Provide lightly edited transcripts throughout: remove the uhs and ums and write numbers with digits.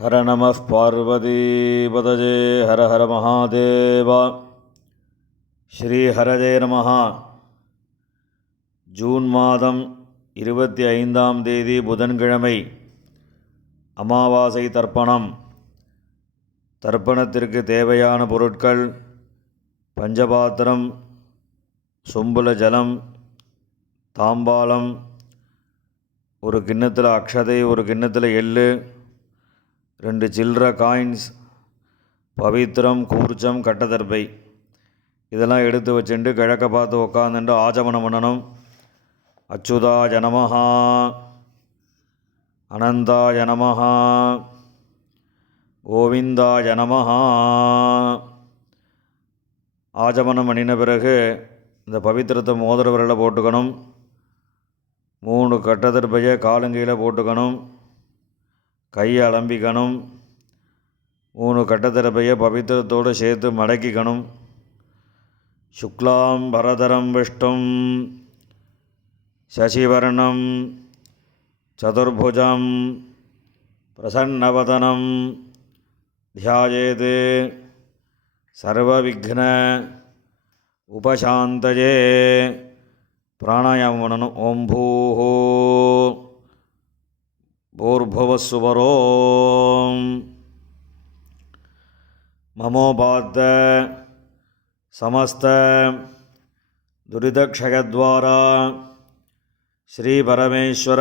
ஹர நம பார்வதீபதஜே ஹர ஹர மகாதேவா. ஸ்ரீ ஹரஜே நம. ஜூன் மாதம் 25ஆம் தேதி புதன்கிழமை, அமாவாசை தர்ப்பணம். தர்ப்பணத்திற்கு தேவையான பொருட்கள்: பஞ்சபாத்திரம், சொம்புல ஜலம், தாம்பாலம், ஒரு கிண்ணத்தில் அக்ஷதை, ஒரு கிண்ணத்தில் எள்ளு, 2 சில்லற காயின்ஸ், பவித்திரம், கூர்ச்சம், கட்டதர்பை. இதெல்லாம் எடுத்து வச்சுட்டு கிழக்க பார்த்து உட்காந்துட்டு ஆச்சமனம் பண்ணணும். அச்சுதாய நமஹ, அனந்தாய நமஹ, கோவிந்தாய நமஹ. ஆச்சமனம் பண்ணின பிறகு இந்த பவித்திரத்தை மோதிர விரலில் போட்டுக்கணும். 3 கட்டதர்பையை காலங்கையில் போட்டுக்கணும். கையை அலம்பிக்கணும். 3 கட்டதர்பையை பவித்திரத்தோடு சேர்த்து மடக்கிக்கணும். சுக்லாம் பரதரம் விஷ்ணும் சசிவர்ணம் சதுர்புஜம் பிரசன்னவதனம் தியாயேத் சர்வவிக்ன உபசாந்தயே. பிராணாயாமம் பண்ணணும். ஓம் பூஹோ பூர்புவஸ்சுவரோம் மமோபாத்த சமஸ்த துரிதக்ஷயத்வாரா ஸ்ரீ பரமேஸ்வர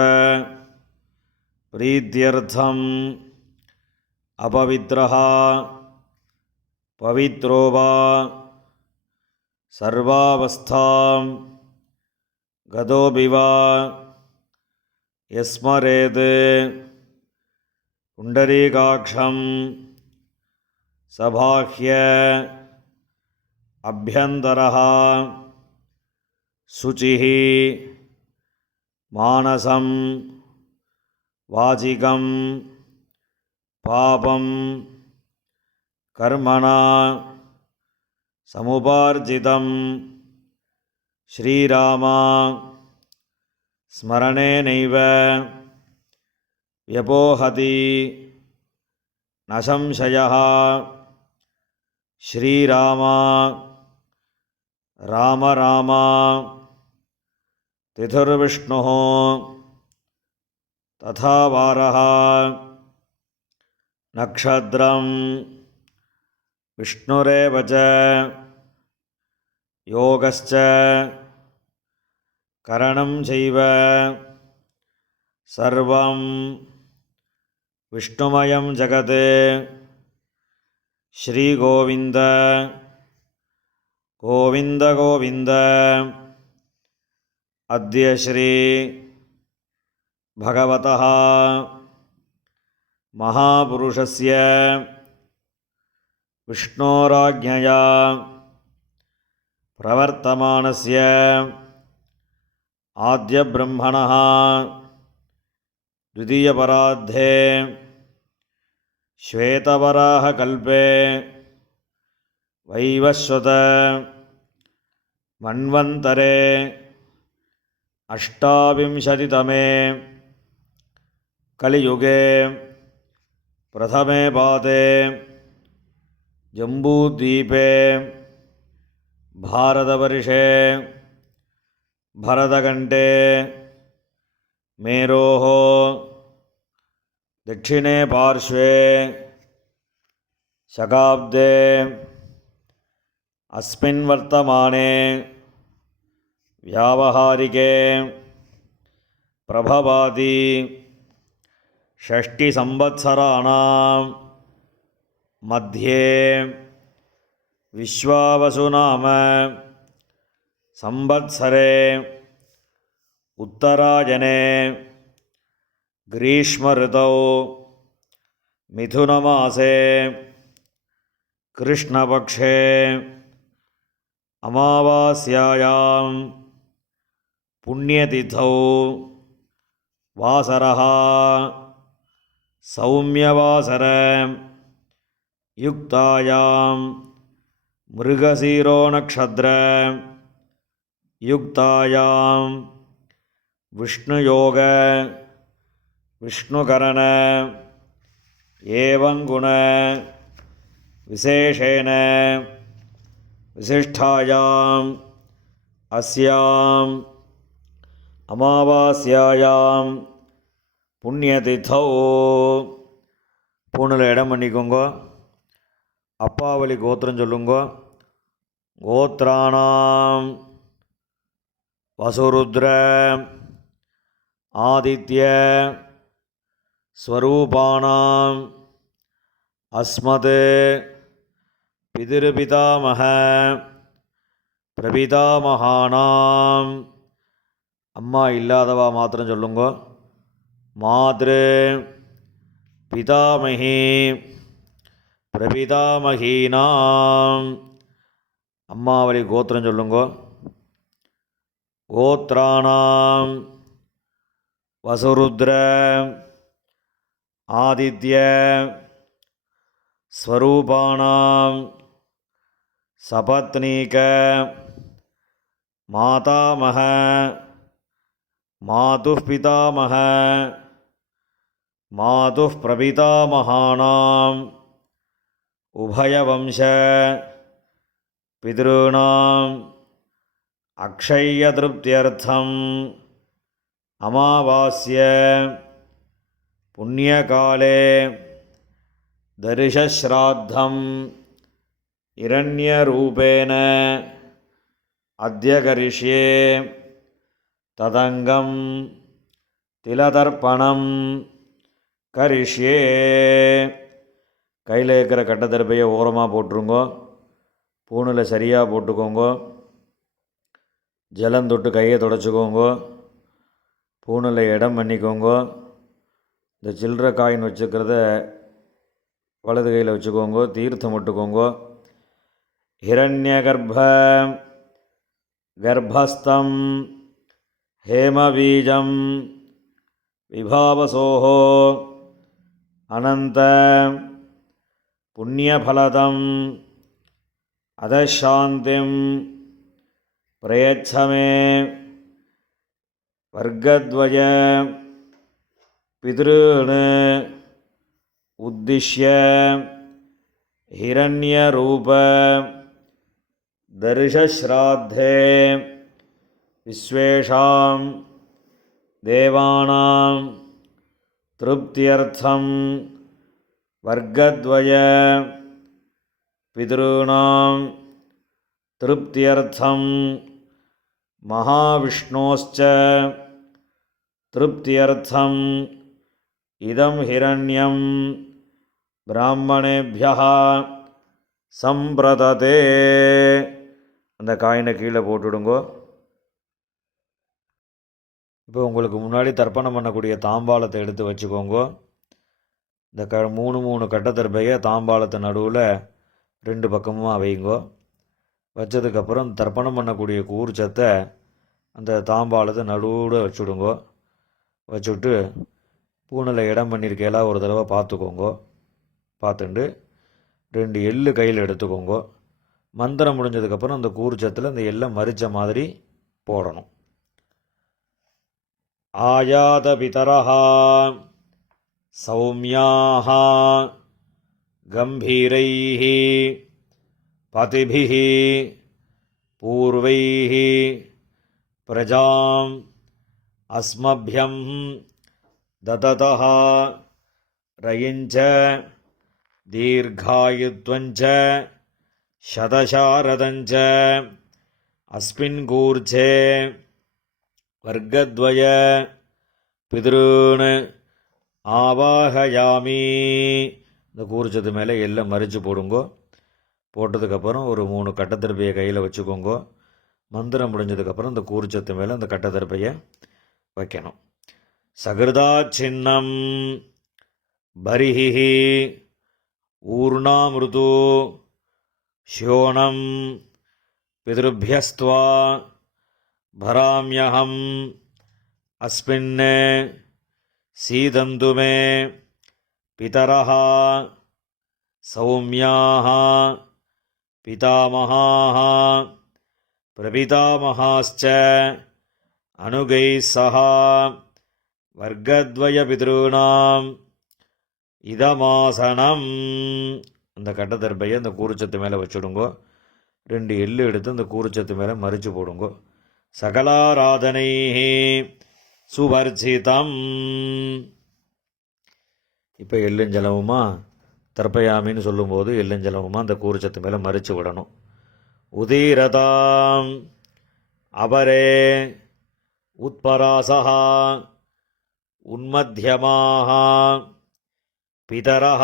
பிரீத்யர்த்தம் அபவித்ரஹ பவித்ரோவா சர்வாவஸ்தாம் கதோபிவா யஸ்மரேத் புண்டரீகாக்ஷம் சபாஹ்ய அப்யந்தரஹ சுசிஹ மானசம் வாசிகம் பாபம் கர்மணா சமுபார்ஜிதம் ஸ்ரீராமா ஸ்மரணேனைவ வ்யபோஹதி ந சம்சயः. ஸ்ரீராமா ராம ராமா திதிர்விஷ்ணுः ததா வாரः நக்ஷத்ரம் விஷ்ணுரேவ ச யோகஸ்ச கரணம் செய்வ சர்வம் விஷ்ணுமயம் ஜகத். ஸ்ரீ கோவிந்த கோவிந்த கோவிந்த. அத்ய ஸ்ரீ பகவதः மகாபுருஷஸ்ய விஷ்ணோராஜ்ஞயா பிரவர்த்தமானஸ்ய ஆத்யப்ரம்மணः द्वितीयपरार्धे श्वेतवराहकल्पे वैवस्वत मन्वन्तरे अष्टाविंशतितमे कलियुगे प्रथमे पादे जम्बूद्वीपे भारतवर्षे भरतखण्डे मेरोः दक्षिणे पार्श्वे शकाब्दे अस्मिन् वर्तमाने व्यावहारिके प्रभवादि षष्टिसंवत्सराणां मध्ये विश्वावसुनाम संवत्सरे उत्तरायणे ग्रीष्मऋतौ मिथुनमासे कृष्णपक्षे अमावास्यायां पुण्यतिथौ वासरः सौम्यवासर युक्तायां मृगशीरो नक्षत्र युक्तायां विष्णुयोग विष्णुकरण ஏவங்குண விசேஷேன விசிஷ்டாயாம் அஸ்யாம் அமாவாஸ்யாயாம் புண்ணியதிதௌ பூணில் இடம் பண்ணிக்கோங்க. அப்பாவளி கோத்திரம் சொல்லுங்க. கோத்ராணாம் வசுருத்ர ஆதித்ய ஸ்வரூபானாம் அஸ்மத் பிதிருபிதாமக பிரபிதாமகானாம் அம்மா இல்லாதவா மாத்திரம் சொல்லுங்க. மாத்ரு பிதாமகி பிரபிதாமகீனாம் அம்மாவளி கோத்திரம் சொல்லுங்க. கோத்ராணாம் வசுருத்ர ஆதித்ய ஸ்வரூபானாம் சபத்னீக மாதாமக மாதுः பிதாமக மாதுः பிரபிதாமகானாம் உபயவம்ச பித்ருணாம் அக்ஷயத்ருப்த்யர்த்தம் அமாவாஸ்ய புண்ணியகாலே தரிசஸ்ராத்தம் இரண்யரூபேன அத்ய கரிஷ்யே ததங்கம் திலதர்ப்பணம் கரிஷ்யே. கையில் இருக்கிற கட்டத்தரப்பையை ஓரமாக போட்டுருங்கோ. பூணில் சரியாக போட்டுக்கோங்க. ஜலம் தொட்டு கையை தொடச்சிக்கோங்க. பூணில் இடம் பண்ணிக்கோங்க. இந்த சில்லற காயின் வச்சுக்கிறத வலது கையில் வச்சுக்கோங்க. தீர்த்தம் விட்டுக்கோங்க. ஹிரண்யகர்ப்ப கர்ப்பஸ்தம் ஹேமபீஜம் விபாவசோஹோ அனந்த புண்ணியபலதம் அதசாந்திம் பிரயச்சமே வர்க்கத்வய பித்ருன் உத்திஷ்ய ஹிரண்யரூப தரிசஸ்ராத்தே விஸ்வேஷாம் தேவானாம் திருப்தியர்த்தம் வர்க்கத்வய பித்ருணாம் திருப்தியர்த்தம் மகாவிஷ்ணோஸ்ச திருப்தியர்த்தம் இதம் ஹிரண்யம் பிராமணேபியः சம்பிரததே. அந்த காயினை கீழே போட்டுடுங்கோ. இப்போ உங்களுக்கு முன்னாடி தர்ப்பணம் பண்ணக்கூடிய தாம்பாளத்தை எடுத்து வச்சுக்கோங்க. இந்த மூணு கட்டத்தர்பையை தாம்பாளத்து நடுவில் 2 பக்கமும் வைங்கோ. வச்சதுக்கப்புறம் தர்ப்பணம் பண்ணக்கூடிய கூர்ச்சத்தை அந்த தாம்பாளத்தை நடுவில் வச்சுடுங்கோ. வச்சுட்டு பூணில் இடம் பண்ணியிருக்கையெல்லாம் ஒரு தடவை பார்த்துக்கோங்க. பார்த்துட்டு 2 எள்ளு கையில் எடுத்துக்கோங்க. மந்திரம் முடிஞ்சதுக்கப்புறம் அந்த கூர்ச்சத்தில் அந்த எல்லை மறித்த மாதிரி போடணும். ஆயாத பிதரஹ சௌமியாஹ கம்பீரைஹ பதிபிஹ பூர்வைஹ பிரஜாம் அஸ்மப்யம் தததஹ ரயிஞ்ச தீர்காயுத்வஞ்ச சதசாரதஞ்ச அஸ்மின் கூர்ச்சே வர்க்கத்வய பித்ருன் ஆவாஹயாமி. இந்த கூர்ச்சத்து மேலே எல்லாம் மறித்து போடுங்கோ. போட்டதுக்கப்புறம் ஒரு 3 கட்டத்திருப்பையை கையில் வச்சுக்கோங்க. மந்திரம் முடிஞ்சதுக்கப்புறம் இந்த கூர்ச்சத்து மேலே அந்த கட்டத்திருப்பையை வைக்கணும். சகிருதா சின்னம் பரிஹி ஊர்ணாமிருது ஷோணம் பித்ருபியஸ்த்வா பராம்யஹம் அஸ்மின் சீதந்து மே பிதரஹ சௌமியாஹ பிதாமகாஹ பிரபிதாமகாஸ்ச அனுகைः சஹ வர்க்கத்வய பித்ருணாம் இதமாசனம். அந்த கட்டத்தர்பையை அந்த கூறுச்சத்து மேலே வச்சுடுங்கோ. 2 எள்ளு எடுத்து அந்த கூறுச்சத்து மேலே மறித்து போடுங்கோ. சகலாராதனை சுவர்ச்சிதம். இப்போ எள்ளுஞ்சலவுமா தர்ப்பயாமின்னு சொல்லும்போது எள்ளுஞ்சலவுமா அந்த கூறுச்சத்து மேலே மறித்து விடணும். உதீரதாம் அபரே உத்பராசா உன்மத்தியமாக பிதரः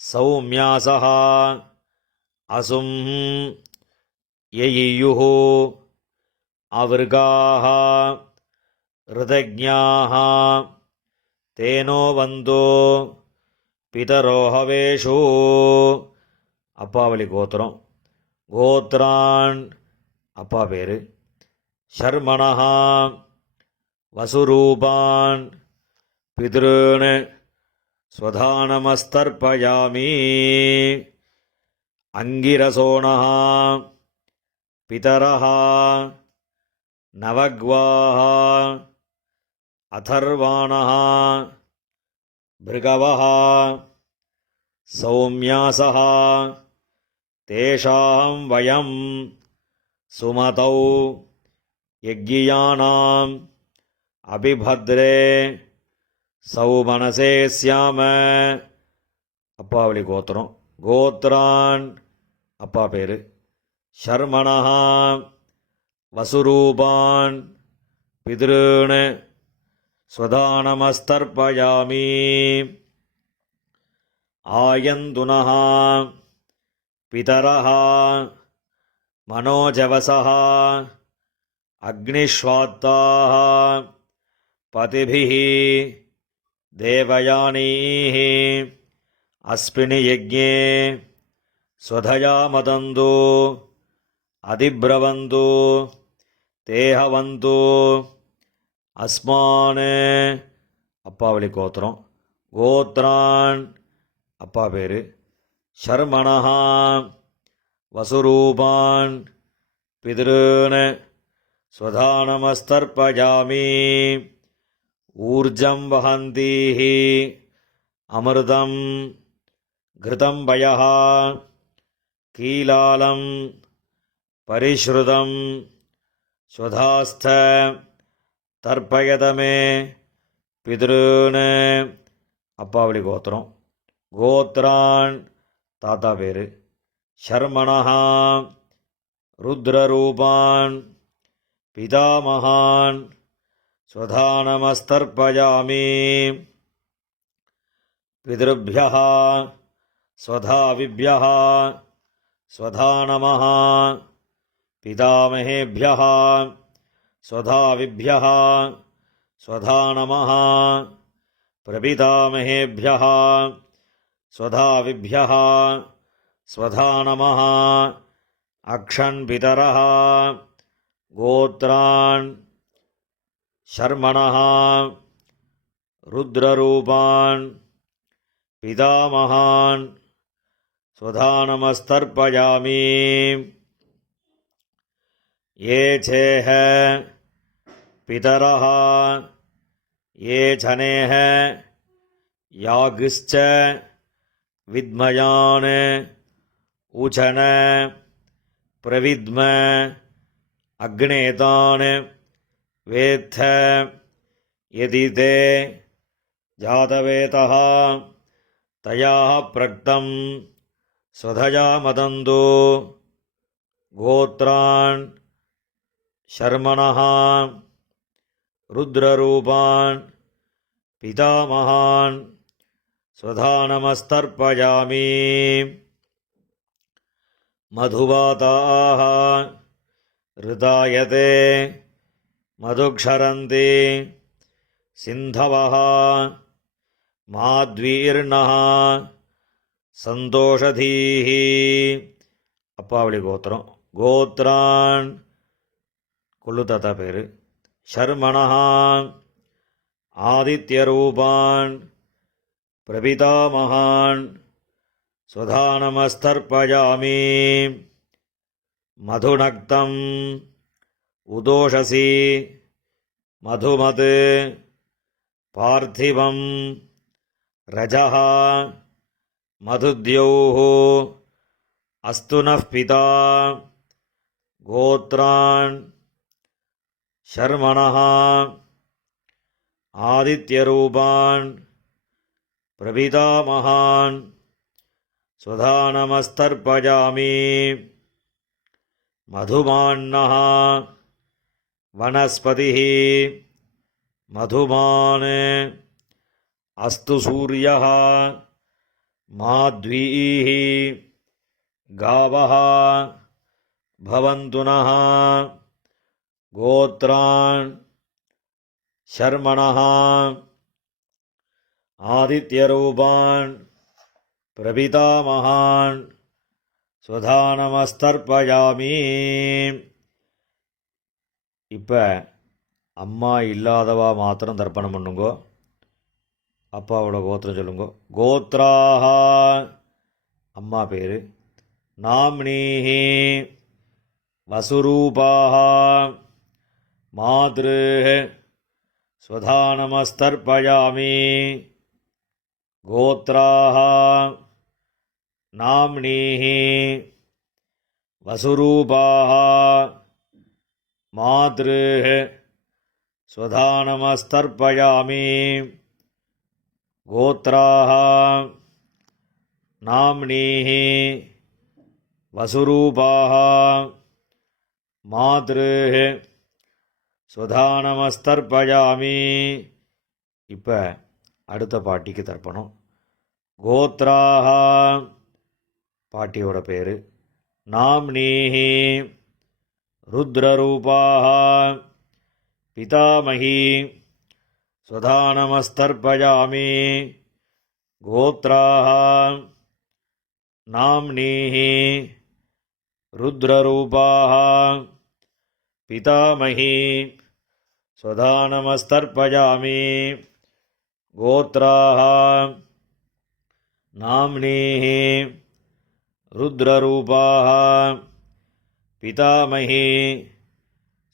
சௌமியாசः அசும் யயியுः அவர்காः ருதஜ்ஞாः தேனோ வந்தோ பிதரோஹவேஷு. அப்பாவளி கோத்திரம். கோத்ரான் அப்பா பேர். ஷர்மணः வசுரூபான் பித்ருன் ஸ்வதானமஸ்தர்ப்பயாமி. அங்கிரசோணः பிதரः நவக்வாः அதர்வாணः பிருகவः சௌமியாசः தேஷாம் வயம் சுமதௌ யஜ்ஞியானாம் அபிபத்ரே சௌமனசே ஸ்யாம. அப்பாவளி கோத்திரம். கோத்ரான் அப்பா பேர். ஷர்மணः வசுரூபான் பித்ருன் ஸ்வதானமஸ்தர்ப்பயாமி. ஆயந்துனः பிதரः மனோஜவசः அக்னிஷ்வாத்தாः பதிபிः தேவயானீः அஸ்மின் யஜ்ஞே ஸ்வதயா மதந்து அதிப்ரவந்து தேஹவந்து அஸ்மான். அப்பாவளி கோத்திரம். கோத்ரான் அப்பா பேர். ஷர்மணः வசுரூபான் பித்ருன் ஸ்வதானமஸ்தர்ப்பயாமி. ஊர்ஜம் வஹந்தீः அமிர்தம் கிருதம் பயः கீலாலம் பரிஷ்ருதம் ஸ்வதாஸ்த தர்ப்பயதமே பித்ருன். அப்பாவளி கோத்திரம். கோத்ரான் தாத்தா பேர். ஷர்மணः ருத்ரரூபான் பிதாமகான் ஸ்வதானமஸ்தர்ப்பயாமி. பித்ருभ्यः ஸ்வதாவிभ्यः ஸ்வதானமः பிதாமகேभ्यः ஸ்வதாவிभ्यः ஸ்வதானமः பிரபிதாமகேभ्यः ஸ்வதாவிभ्यः ஸ்வதானமः அக்ஷன் பிதரः. கோத்ரான் ஷர்மணः ருத்ரரூபான் பிதாமகான் ஸ்வதானமஸ்தர்ப்பயாமி. ये चेह पितरः ये छनेह यागश्च विद्मयान् उचन प्रविद्म अग्नेतान् वेत्थ यदि ते जातवेतः तयाः प्रक्तं स्वधया मदन्तु. गोत्रान् ஷர்மணः ருத்ரரூபான் பிதாமகான் ஸ்வதானமஸ்தர்ப்பயாமி. மதுவாதாः ரிதாயதே மதுக்ஷரந்தி சிந்தவः மாத்வீர்ணः சந்தோஷதீः. அப்பாவளி கோத்திரம். கோத்ரான் கொள்ளு தாத்தா பேர். ஷர்மணः ஆதித்யரூபான் பிரபிதாமகான் ஸ்வதானமஸ்தர்ப்பயாமி. மதுநக்தம் உதோஷசி மதுமத் பார்த்திவம் ரஜஹ மதுத்யௌः அஸ்து நः பிதா கோத்ரான் ஷர்மணः ஆதித்யரூபான் பிரபிதாமகான் சுதாநமஸ்தர்ப்பயாமி மதுமான்னः வனஸ்பதிः மதுமான் அஸ்து சூரியः மாத்வீः காவः பவந்து நः கோத்ரான் ஷர்மணः ஆதித்யரூபான் பிரபிதாமகான் சுதாநமஸ்தர்ப்பயாமி. இப்போ அம்மா இல்லாதவா மாத்திரம் தர்ப்பணம் பண்ணுங்கோ. அப்பாவோட கோத்திரம் சொல்லுங்கோ. கோத்ராஹ அம்மா பேர். நாம்னீஹி வசுரூபாஹ மாத்ரு சுதாநமஸ்தர்ப்பயாமி. கோத்ராஹ நாம்னீஹி வசுரூபாஹ மாத்ரு சுதாநமஸ்தர்ப்பயாமி. கோத்ராஹ நாம்னீஹி வசுரூபாஹ மாத்ரு சுதாநமஸ்தர்ப்பயாமி. இப்போ அடுத்த பாட்டிக்கு தர்ப்பணம். கோத்ராஹ பாட்டியோட பேர். நாம்னீஹி ருத்ரரூபாஹ பிதாமகி சுதாநமஸ்தர்ப்பயாமி. கோத்ராஹ நாம்னீஹி ருத்ரரூபாஹ பிதாமகி சுதாநமஸ்தர்ப்பயாமி. கோத்ராஹ நாம்னீஹி ருத்ரரூபாஹ பிதாமகி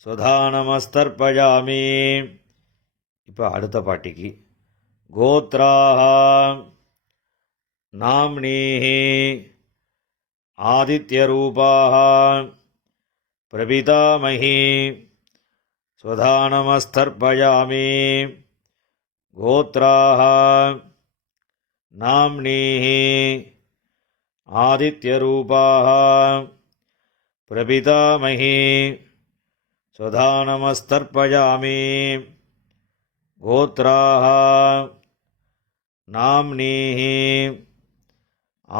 சுதாநமஸ்தர்ப்பயாமி. இப்போ அடுத்த பாட்டிக்கு. கோத்ராஹ நாம்னீஹி ஆதித்யரூபாஹ பிரபிதாமகி சுதாநமஸ்தர்ப்பயாமி. கோத்ராஹ நாம்னீஹி ஆதித்யரூபாஹ பிரபிதாமகி சுதாநமஸ்தர்ப்பயாமி. கோத்ராஹ நாம்னீஹி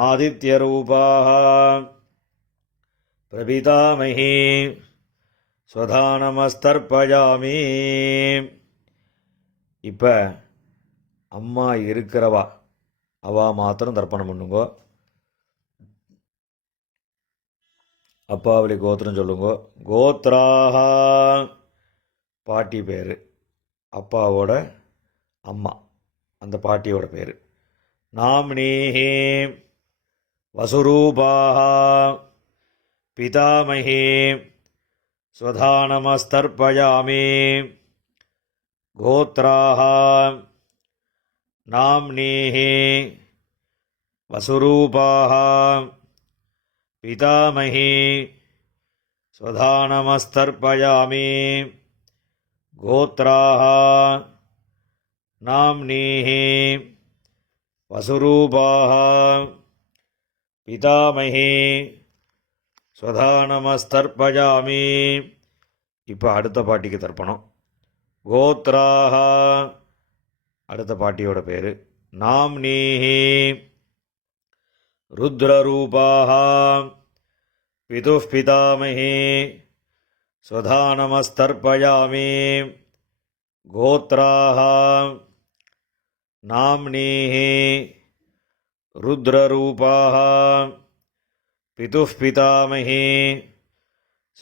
ஆதித்யரூபாஹ பிரபிதாமகி சுதாநமஸ்தர்ப்பயாமி. இப்போ அம்மா இருக்கிறவா அவா மாத்திரம் தர்ப்பணம் பண்ணுங்கோ. அப்பாவளி கோத்திரம் சொல்லுங்கோ. கோத்ராஹ பாட்டி பேர். அப்பாவோட அம்மா அந்த பாட்டியோட பேர். நாம்னீஹி வசுரூபாஹ பிதாமகி சுதாநமஸ்தர்ப்பயாமி. கோத்ராஹ நாம்னீஹி வசுரூபாஹ பிதாமகி சுதாநமஸ்தர்ப்பயாமி. கோத்ராஹ நாம்னீஹி வசுரூபாஹ பிதாமகி சுதாநமஸ்தர்ப்பயாமி. இப்போ அடுத்த பாட்டிக்கு தர்ப்பணம். கோத்ராஹ அடுத்த பாட்டியோட பேர். நாம்னீஹி ருத்ரரூபாஹ பிதுः பிதாமகி சுதாநமஸ்தர்ப்பயாமி. கோத்ராஹ நாம்னீஹி ருத்ரரூபாஹ பிதுः பிதாமகி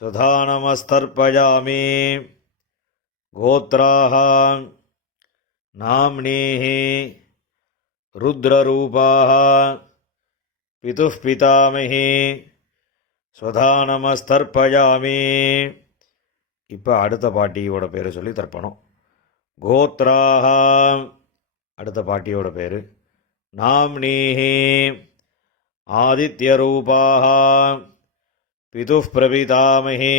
சுதாநமஸ்தர்ப்பயாமி. கோத்ராஹ நாம்னீஹி ருத்ரரூபாஹ பிதுः பிதாமகி சுதாநமஸ்தர்ப்பயாமி. இப்போ அடுத்த பாட்டியோட பேர் சொல்லி தர்ப்பணம். கோத்ராஹ அடுத்த பாட்டியோட பேர். नाम्नीः आदित्यरूपाः पितुः प्रपितामही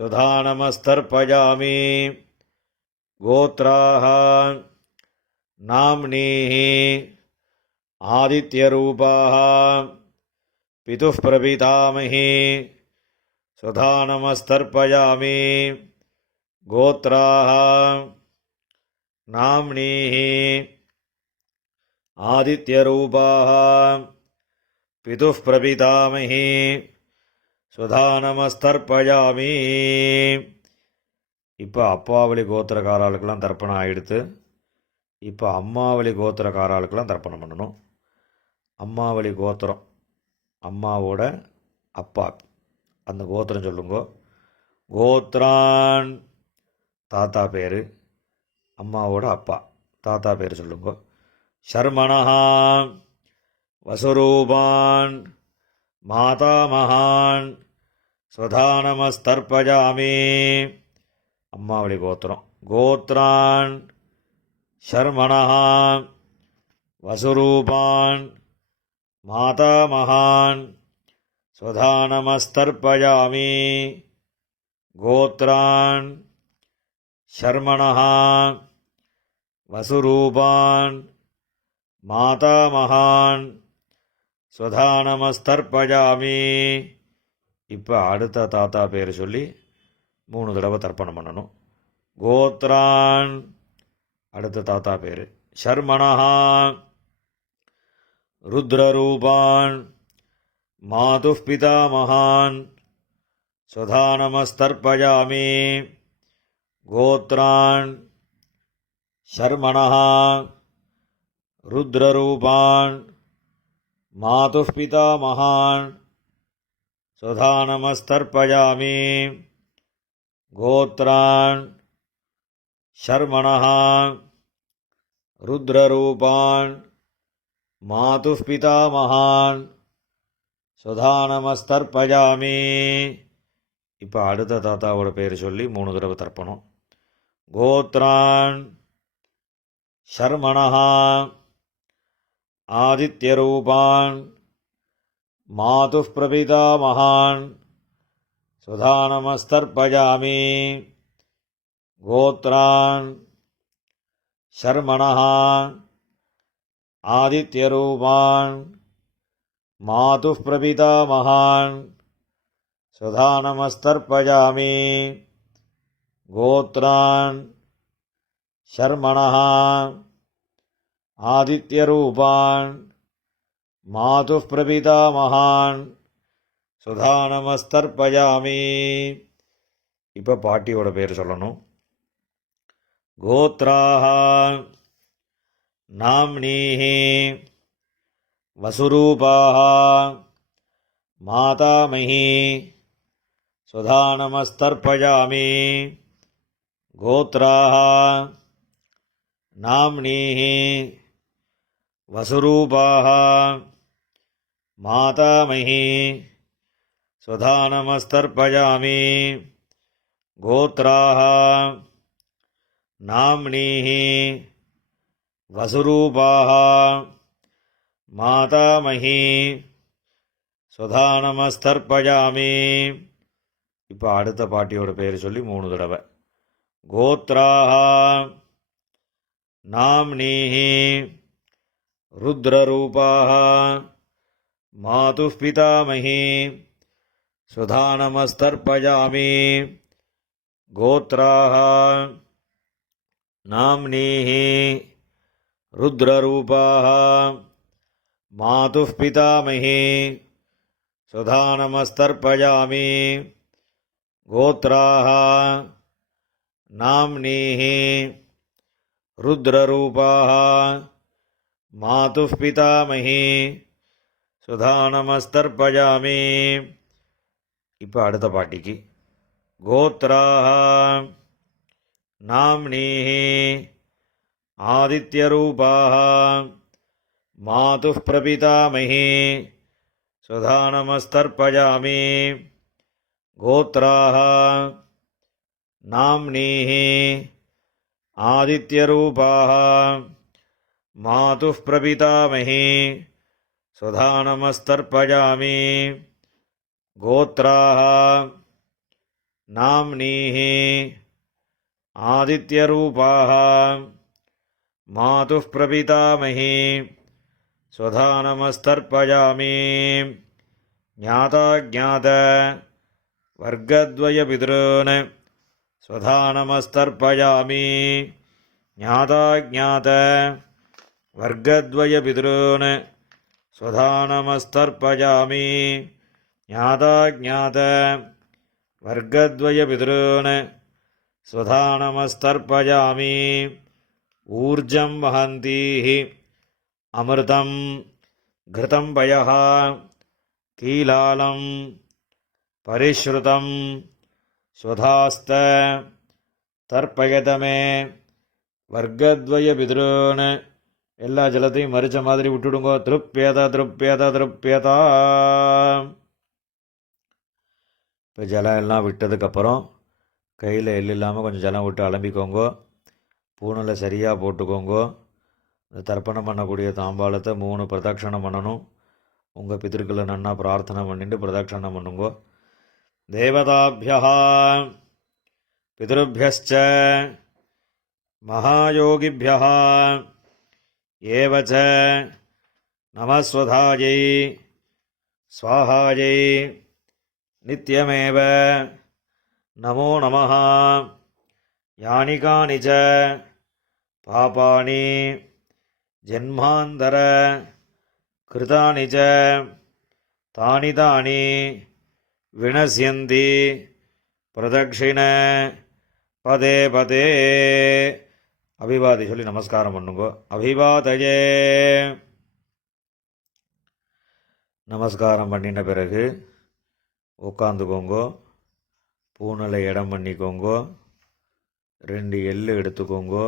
सुधानमस्तर्पयामि गोत्राः नाम्नीः आदित्यरूपाः पितुः प्रपितामही सुधानमस्तर्पयामि गोत्राः नाम्नीः आदित्यरूपाः पितुः प्रपितामही சுதானமஸ்தர்ப்பயாமி. இப்போ அப்பாவளி கோத்திரக்காராளுக்கெல்லாம் தர்ப்பணம் ஆகிடுத்து. இப்போ அம்மாவளி கோத்திரக்காராளுக்கெல்லாம் தர்ப்பணம் பண்ணணும். அம்மாவளி கோத்திரம், அம்மாவோட அப்பா, அந்த கோத்திரம் சொல்லுங்க. கோத்ரான் தாத்தா பேர், அம்மாவோட அப்பா தாத்தா பேர் சொல்லுங்க. ஷர்மணஹா வசுரூபான் மாதாமகான் சுதானமஸ்தர்ப்பயாமி. அம்மாவளி கோத்திரம். கோத்ரான் ஷர்மணஹா வசுரூபான் மாதாமகான் சுதானமஸ்தர்ப்பயாமி. கோத்ரான் ஷர்மணஹா வசுரூபான் மாதாமகான் சுதானமஸ்தர்ப்பயாமி. இப்போ அடுத்த தாத்தா பேர் சொல்லி 3 தடவை தர்ப்பணம் பண்ணணும். கோத்ரான் அடுத்த தாத்தா பேர். ஷர்மணஹா ருத்ரரூபான் மாதுः பிதாமகான் சுதானமஸ்தர்ப்பயாமி. கோத்ரான் ஷர்மணஹா ருத்ரரூபான் மாதுः பிதாமகான் சுதானமஸ்தர்ப்பயாமி. கோத்ரான் ஷர்மணஹா ருத்ரரூபான் மாதுः பிதாமகான் சுதானமஸ்தர்ப்பயாமி. இப்போ அடுத்த தாத்தாவோட பேர் சொல்லி 3 தடவை தர்ப்பணம். கோத்ரான் ஷர்மணஹா ஆதித்யரூபான் மாதுः பிரபிதாமகான் சுதானமஸ்தர்ப்பயாமி. கோத்ரான் ஷர்மணஹா ஆதித்யரூபான் மாதுः பிரபிதாமகான் சுதானமஸ்தர்ப்பயாமி. கோத்ரான் ஷர்மணஹா ஆதித்யரூபான் மாதுः பிரபிதாமகான் சுதானமஸ்தர்ப்பயாமி. இப்போ பாட்டியோட பேர் சொல்லணும். கோத்ராஹ நாம்னீஹ வசுரூபாஹ மாதாமஹி சுதானமஸ்தர்ப்பயாமி. கோத்ராஹ நாம்னீஹ வசுரூபாஹ மாதாமஹி சுதானமஸ்தர்ப்பயாமி. கோத்ராஹ நாம்னீஹ வசுரூபாஹ மாதாமஹி சுதானமஸ்தர்ப்பயாமி. இப்போ அடுத்த பாட்டியோட பேர் சொல்லி 3 தடவை. கோத்ராஹ நாம்னீஹ ருத்ரரூபாஹ மாதுः பிதாமஹி சுதானமஸ்தர்ப்பயாமி. கோத்ராஹ நாம்னீஹ ருத்ரரூபாஹ மாதுः பிதாமஹி சுதானமஸ்தர்ப்பயாமி. கோத்ராஹ நாம்னீஹ ருத்ரரூபாஹ மாதுः பிதாமஹி சுதானமஸ்தர்ப்பயாமி. இப்போ அடுத்த பாட்டிக்கு. கோத்ராஹ நாம்னீஹ ஆதித்யரூபாஹ மாதுः பிரபிதாமஹி சுதானமஸ்தர்ப்பயாமி. கோத்ராஹ நாம்னீஹ ஆதித்யரூபாஹ मातुः प्रपितामही स्वधानमस्तर्पयामि गोत्राः नाम्नीः आदित्यरूपाः मातुः प्रपितामही स्वधानमस्तर्पयामि ज्ञाताज्ञात वर्गद्वयपितॄन् स्वधानमस्तर्पयामि ज्ञाताज्ञात वर्गद्वयपितॄन् स्वधानमस्तर्पयामि ज्ञाताज्ञात वर्गद्वयपितॄन् स्वधानमस्तर्पयामि ऊर्जं वहन्तीः अमृतं घृतं पयः कीलालं परिश्रुतं स्वधास्त தர்ப்பயதமே வர்க்கத்வய பித்ருன். எல்லா ஜலத்தையும் மறிச்ச மாதிரி விட்டுடுங்கோ. திருப்பியத திருப்பியத திருப்பியதா. இப்போ ஜலம் எல்லாம் விட்டதுக்கப்புறம் கையில் எள் இல்லாமல் கொஞ்சம் ஜலம் விட்டு அலம்பிக்கோங்கோ. பூனில் சரியாக போட்டுக்கோங்கோ. இந்த தர்ப்பணம் பண்ணக்கூடிய தாம்பாளத்தை 3 பிரதட்சணம் பண்ணணும். உங்கள் பித்திருக்களை நன்னா பிரார்த்தனை பண்ணிட்டு பிரதட்சணம் பண்ணுங்கோ. தேவதாபியா பிதృभ्यश्च महायोगिभ्यः एव च नमस्वधायै स्वाहायै नित्यमेव नमो नमः. यानि कानि च पापानि जन्मान्तर कृतानि च तानि तानि विनश्यन्ति प्रदक्षिण பதே பதே. அபிவாதி சொல்லி நமஸ்காரம் பண்ணுங்கோ. அபிவாதயே. நமஸ்காரம் பண்ணின பிறகு உட்காந்துக்கோங்கோ. பூனலை இடம் பண்ணிக்கோங்கோ. 2 எள்ளு எடுத்துக்கோங்கோ.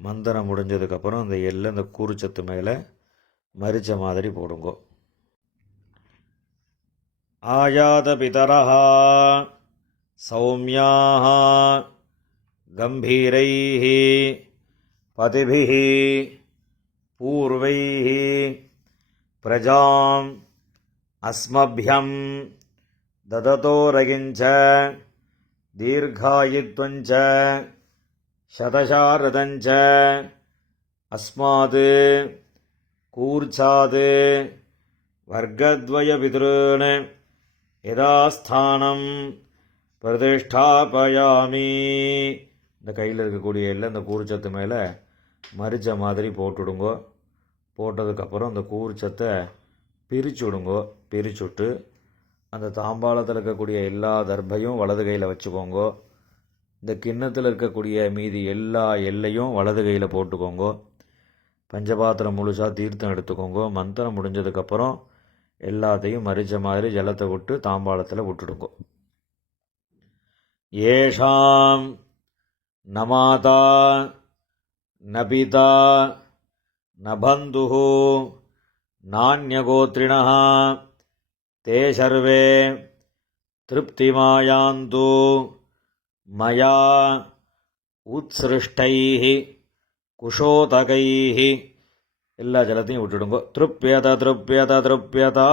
மந்திரம் முடிஞ்சதுக்கப்புறம் அந்த எள்ளு அந்த கூறுச்சத்து மேலே மரிச்ச மாதிரி போடுங்கோ. ஆயாத பிதரஹா சௌமியாः गम्भीरैः पतिभिः पूर्वैः प्रजाम् अस्मभ्यं ददतो रगिञ्च दीर्घायुत्वञ्च शतशारदञ्च अस्मात् कूर्चात् वर्गद्वयपितॄन् यदास्थानं பிரதிஷ்டாபயாமி. இந்த கையில் இருக்கக்கூடிய எல்லாம் இந்த கூர்ச்சத்து மேலே மரிச்ச மாதிரி போட்டுடுங்கோ. போட்டதுக்கப்புறம் இந்த கூர்ச்சத்தை பிரிச்சுடுங்கோ. பிரிச்சுட்டு அந்த தாம்பாளத்தில் இருக்கக்கூடிய எல்லா தர்பையும் வலது கையில் வச்சுக்கோங்கோ. இந்த கிண்ணத்தில் இருக்கக்கூடிய மீதி எல்லா எல்லையும் வலது கையில் போட்டுக்கோங்கோ. பஞ்சபாத்திரம் முழுசாக தீர்த்தம் எடுத்துக்கோங்கோ. மந்திரம் முடிஞ்சதுக்கப்புறம் எல்லாத்தையும் மரிச்ச மாதிரி ஜலத்தை விட்டு தாம்பாளத்தில் விட்டுடுங்கோ. येषां न माता न पिता न बन्धुः नान्यगोत्रिणः ते सर्वे तृप्तिमायान्तु मया उत्सृष्टैः कुशोदकैः. எல்லா ஜலத்தையும் விட்டுடுங்கோ. திருப்பியத திருப்பியத திருப்பியதா.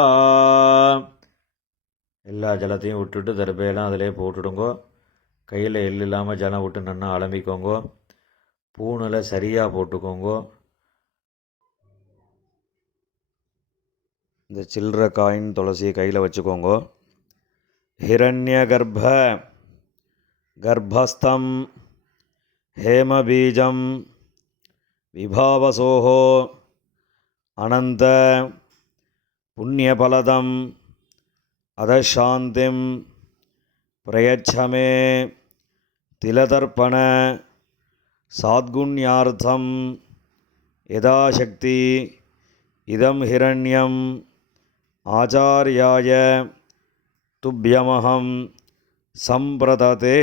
எல்லா ஜலத்தையும் விட்டுட்டு தர்பையெல்லாம் அதிலே போட்டுடுங்கோ. கையில் எள் இல்லாமல் ஜலம் விட்டு நன்னா அலம்பிக்கோங்கோ. பூனில் சரியாக போட்டுக்கோங்கோ. இந்த சில்லற காயின் துளசியை கையில் வச்சுக்கோங்கோ. ஹிரண்ய கர்ப்பஸ்தம் ஹேமபீஜம் விபாவசோஹோ அனந்த புண்ணியபலதம் அதசாந்திம் பிரயச்சமே திலதர்ப்பண சாத்குண்யார்த்தம் யதாசக்தி இதம் ஹிரண்யம் ஆச்சார்யாய துப்யமஹம் சம்பிரததே.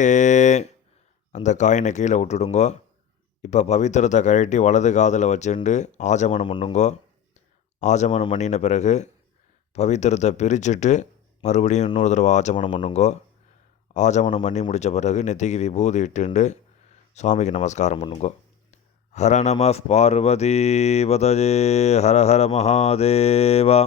அந்த காயினை கீழே விட்டுடுங்கோ. இப்போ பவித்திரத்தை கழட்டி வலது காதில் வச்சுண்டு ஆஜமனம் பண்ணுங்கோ. ஆஜமனம் பண்ணின பிறகு பவித்திரத்தை பிரிச்சுட்டு மறுபடியும் இன்னொரு தடவை ஆச்சமனம் பண்ணுங்கோ. ஆச்சமனம் பண்ணி முடித்த பிறகு நெத்திக்கு விபூதி இட்டுண்டு சுவாமிக்கு நமஸ்காரம் பண்ணுங்கோ. ஹர நம பார்வதி பதஜே ஹர ஹர மகாதேவா.